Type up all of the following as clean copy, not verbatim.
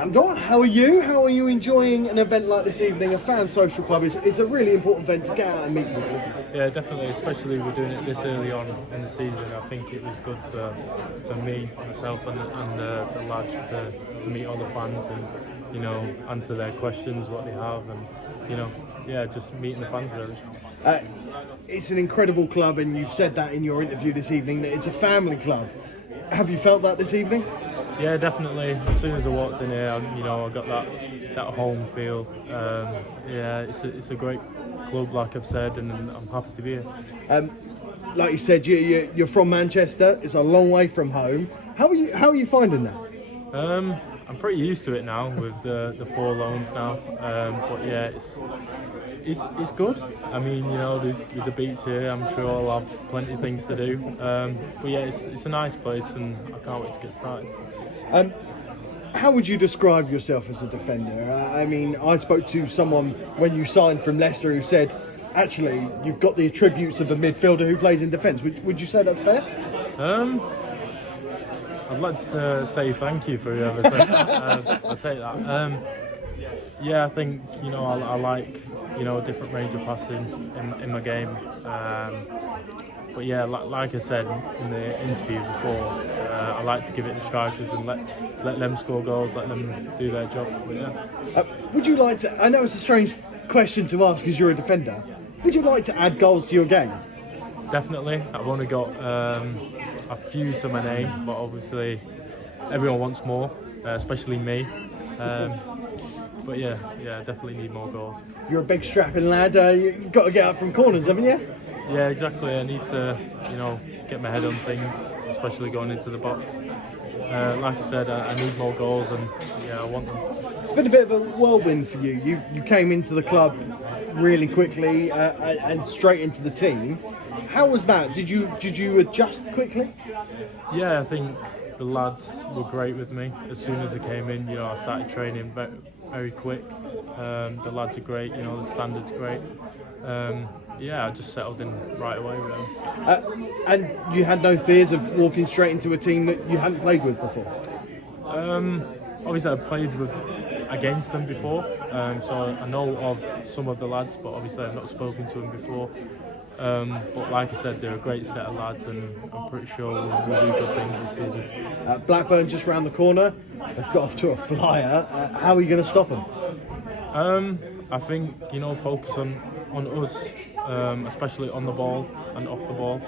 Callum Doyle, how are you? How are you enjoying an event like this evening? A fan social club is a really important event to get out and meet people, isn't it? Yeah, definitely, especially we're doing it this early on in the season. I think it was good for me, myself and the lads to meet all the fans and, answer their questions, what they have, and, just meeting the fans really. It's an incredible club, and you've said that in your interview this evening, that it's a family club. Have you felt that this evening? Yeah, definitely. As soon as I walked in here, I got that home feel. It's a great club, like I've said, and I'm happy to be here. Like you said, you're from Manchester. It's a long way from home. How are you finding that? I'm pretty used to it now with the 4 loans now. But yeah, it's good. I mean, there's a beach here. I'm sure I'll have plenty of things to do. But yeah, it's a nice place, and I can't wait to get started. How would you describe yourself as a defender? I mean, I spoke to someone when you signed from Leicester who said, actually, you've got the attributes of a midfielder who plays in defence. Would you say that's fair? I'd like to say thank you for whoever said that. I'll take that. I think, I like, a different range of passing in my game. But yeah, like I said in the interview before, I like to give it to strikers and let them score goals, let them do their job. But yeah. Would you like to, I know it's a strange question to ask because you're a defender, would you like to add goals to your game? Definitely. I've only got a few to my name, but obviously everyone wants more, especially me. But yeah, definitely need more goals. You're a big strapping lad, you've got to get out from corners, haven't you? Yeah, exactly. I need to, get my head on things, especially going into the box. Like I said, I need more goals, and I want them. It's been a bit of a whirlwind for you. You came into the club really quickly and straight into the team. How was that? Did you adjust quickly? Yeah, I think the lads were great with me. As soon as I came in, I started training very quick. The lads are great. The standard's great. I just settled in right away really. And you had no fears of walking straight into a team that you hadn't played with before? Obviously I've played against them before, so I know of some of the lads, but obviously I've not spoken to them before. But like I said, they're a great set of lads, and I'm pretty sure we'll do good things this season. Blackburn just round the corner. They've got off to a flyer. How are you going to stop them? I think focus on us, especially on the ball and off the ball.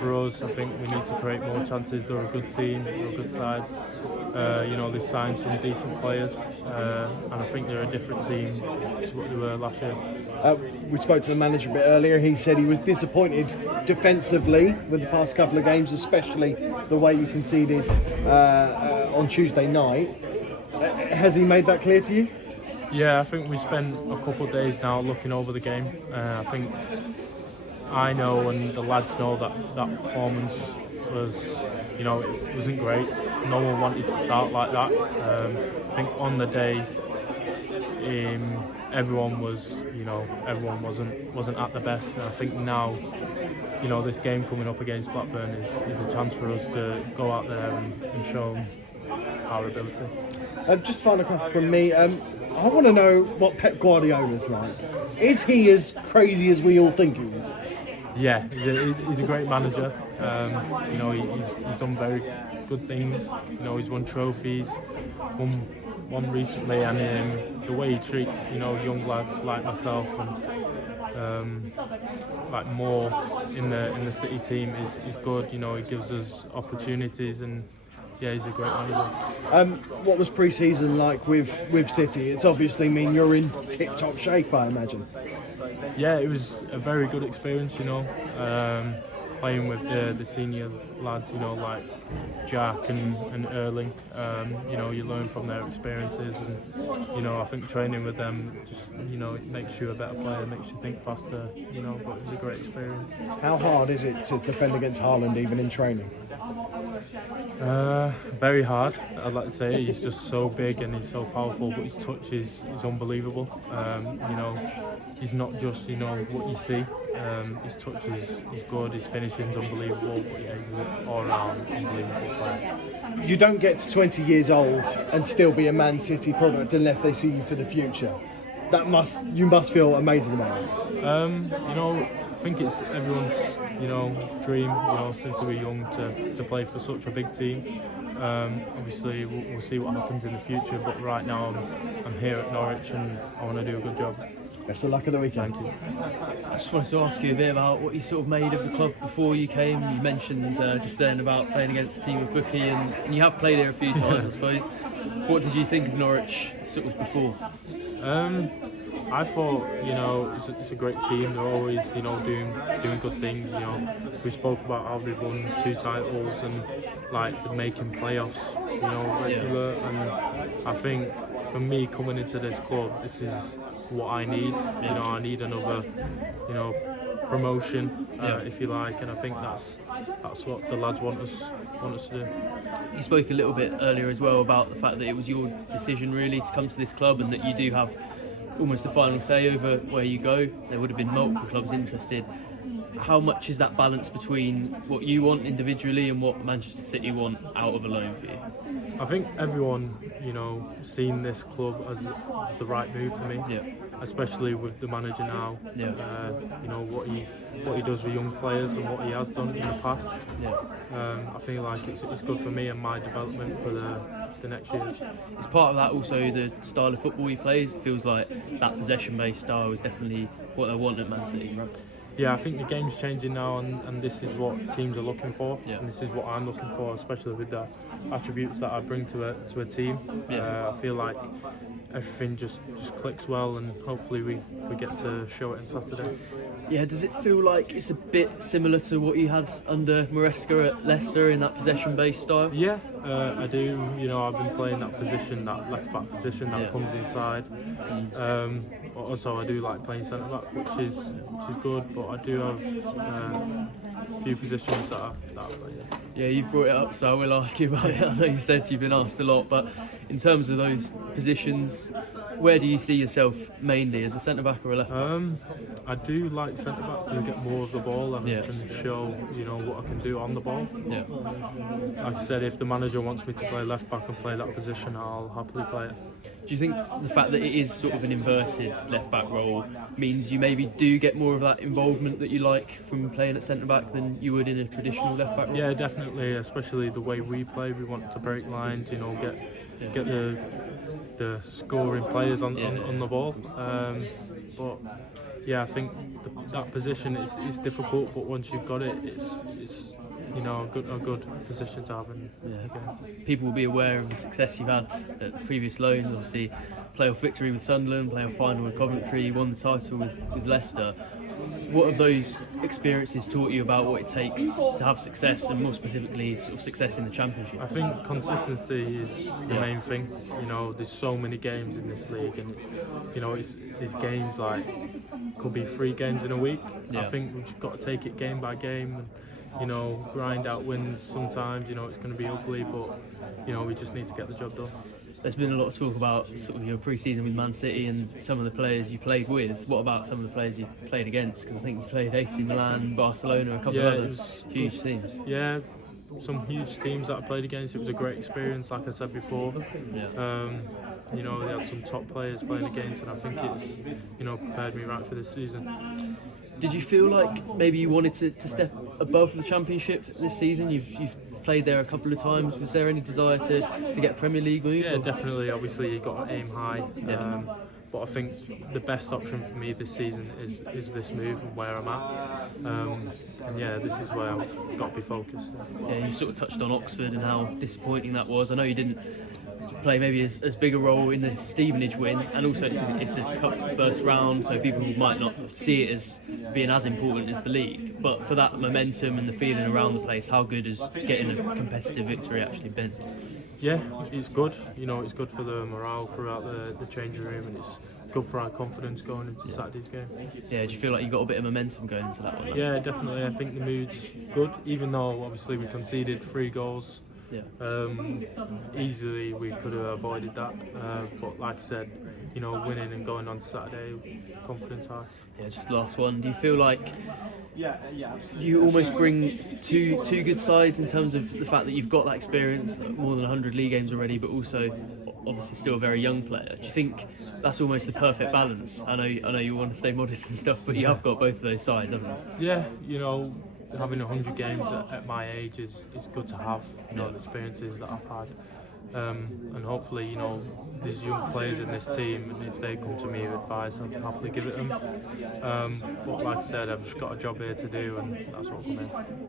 For us, I think we need to create more chances. They're a good team, they're a good side. They've signed some decent players, and I think they're a different team to what they were last year. We spoke to the manager a bit earlier. He said he was disappointed defensively with the past couple of games, especially the way you conceded on Tuesday night. Has he made that clear to you? Yeah, I think we spent a couple of days now looking over the game. I think I know and the lads know that performance was, it wasn't great. No one wanted to start like that. I think on the day, everyone wasn't at the best. And I think now, this game coming up against Blackburn is a chance for us to go out there and show them our ability. Just final question from me. I want to know what Pep Guardiola is like. Is he as crazy as we all think he is? Yeah, he's a great manager. He's done very good things. He's won trophies, won one recently, and the way he treats young lads like myself and like more in the City team is good. He gives us opportunities, and yeah, he's a great manager. What was pre-season like with City? It's obviously mean you're in tip-top shape, I imagine. Yeah, it was a very good experience, playing with the senior lads, like Jack and Erling. You learn from their experiences, and I think training with them just it makes you a better player, makes you think faster. But it was a great experience. How hard is it to defend against Haaland even in training? Very hard, I'd like to say. He's just so big and he's so powerful, but his touch is unbelievable. He's not just what you see. His touch is good, his finishing's unbelievable, but yeah, he's an all-round unbelievable player. you don't get to 20 years old and still be a Man City product unless they see you for the future. You must feel amazing about it. I think it's everyone's, dream, since we were young to play for such a big team. Obviously, we'll see what happens in the future, but right now I'm here at Norwich and I want to do a good job. Best of luck at the weekend. Thank you. I just wanted to ask you a bit about what you sort of made of the club before you came. You mentioned just then about playing against a team of Bookie, and you have played here a few times, I suppose. What did you think of Norwich sort of before? I thought, it's a great team. They're always, doing good things. We spoke about how they've won 2 titles and they're making playoffs, regular. And I think for me coming into this club, this is what I need. I need another, promotion, if you like. And I think that's what the lads want us to do. You spoke a little bit earlier as well about the fact that it was your decision really to come to this club, and that you do have almost the final say over where you go. There would have been multiple clubs interested. How much is that balance between what you want individually and what Manchester City want out of a loan for you? I think everyone, seen this club as the right move for me. Yeah. Especially with the manager now. Yeah. What he does with young players and what he has done in the past. Yeah. I feel like it's good for me and my development for the next years. Is part of that also the style of football he plays? It feels like that possession-based style is definitely what they want at Man City, right? Yeah, I think the game's changing now, and this is what teams are looking for, and this is what I'm looking for, especially with the attributes that I bring to a team. I feel like everything just clicks well, and hopefully we get to show it on Saturday. Yeah, does it feel like it's a bit similar to what you had under Maresca at Leicester in that possession-based style? Yeah, I do. I've been playing that position, that left-back position that comes inside. Also, I do like playing centre-back, which is good, but I do have a few positions that I play. Yeah, you've brought it up, so I will ask you about it. I know you said you've been asked a lot, but in terms of those positions, where do you see yourself mainly, as a centre-back or a left-back? I do like centre-back because I get more of the ball and I can show, what I can do on the ball. Yeah. Like I said, if the manager wants me to play left-back and play that position, I'll happily play it. Do you think the fact that it is sort of an inverted left-back role means you maybe do get more of that involvement that you like from playing at centre-back than you would in a traditional left-back role? Yeah, definitely, especially the way we play. We want to break lines, get the scoring players on the ball. But yeah, I think that position is difficult, but once you've got it, it's a good position to have. People will be aware of the success you've had at previous loans. Obviously, playoff victory with Sunderland, playoff final with Coventry, you won the title with Leicester. What have those experiences taught you about what it takes to have success, and more specifically, sort of success in the Championship? I think consistency is the main thing. There's so many games in this league, and these games could be 3 games in a week. I think we've just got to take it game by game. And, grind out wins sometimes. It's going to be ugly, but we just need to get the job done. There's been a lot of talk about sort of your pre-season with Man City and some of the players you played with. What about some of the players you played against? Because I think you played AC Milan, Barcelona, a couple of other huge teams. Yeah, some huge teams that I played against. It was a great experience, like I said before. They had some top players playing against, and I think it's prepared me right for this season. Did you feel like maybe you wanted to step above the Championship this season? You've played there a couple of times. Was there any desire to get Premier League move? Yeah, definitely. Obviously, you've got to aim high. But I think the best option for me this season is this move and where I'm at. This is where I've got to be focused. Yeah, you sort of touched on Oxford and how disappointing that was. I know you didn't play maybe as big a role in the Stevenage win, and also it's a cup first round, so people might not see it as being as important as the league. But for that momentum and the feeling around the place, how good has getting a competitive victory actually been? Yeah, it's good. It's good for the morale throughout the changing room, and it's good for our confidence going into Saturday's game. Yeah, do you feel like you got a bit of momentum going into that one? Yeah, definitely. I think the mood's good, even though obviously we conceded 3 goals. Easily we could have avoided that, but like I said, winning and going on Saturday, confidence high. Yeah, just last one. Do you feel like you almost bring two good sides in terms of the fact that you've got that experience, more than 100 league games already, but also obviously still a very young player. Do you think that's almost the perfect balance? I know you want to stay modest and stuff, but you have got both of those sides, haven't you? Yeah, having 100 games at my age is good to have. The experiences that I've had. And hopefully, there's young players in this team, and if they come to me with advice, I'll happily give it them. But like I said, I've just got a job here to do, and that's what I'm in.